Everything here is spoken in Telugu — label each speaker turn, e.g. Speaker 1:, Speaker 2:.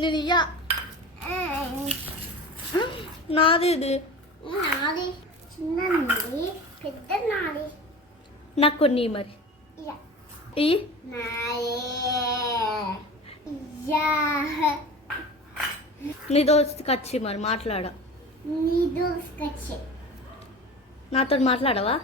Speaker 1: నేను నాది ఇది
Speaker 2: నాది చిన్నది పెద్ద నాది
Speaker 1: నాకు కొన్ని మరి
Speaker 2: ఈ
Speaker 1: నీ దోస్తు వచ్చి మరి మాట్లాడ
Speaker 2: నీ
Speaker 1: నాతో మాట్లాడవా